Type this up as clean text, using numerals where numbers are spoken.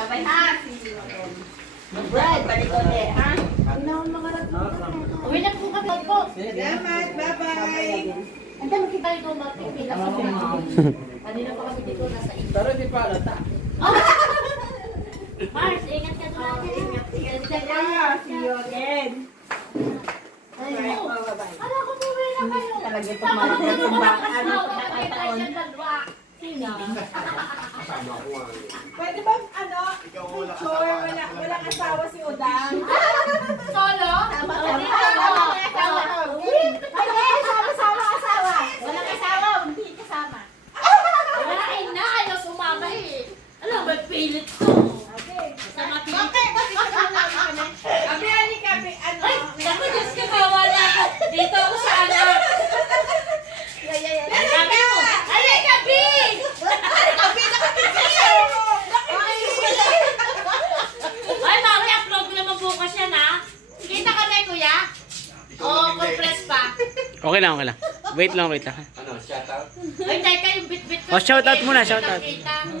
Bye-bye ha. Brad, balik ulit ha. Uwi na po kami po. Salamat, bye-bye. Anda, magkita ito mapipila sa mga. Kanina pa kami dito nasa ito. Pero di pa alata. Mars, ingat ka doon natin. Ingat ka. See you again. Bye-bye. Ala ko po na kayo. Talaga itong mga ano, Sino? Pwede bang picture? Walang asawa si Udang. Solo? Sama-sama asawa. Walang asawa, hindi kasama. Wala ay na, ayaw sumama eh. Alam, magpilit ko. Sa matilit. Abi, halika, Ay, naku, Diyos ka, kawala ka. Dito ako sa anak. Sabi mo, alay ka, Bing! Ay, mami, upload ko naman bukas yan, ha? Kita ka na, kuya? Oo, compress pa. Okay lang. Wait lang. Ano, shout out? Ay, teka, yung bit-bit ko. Oh, shout out muna, shout out. Kita.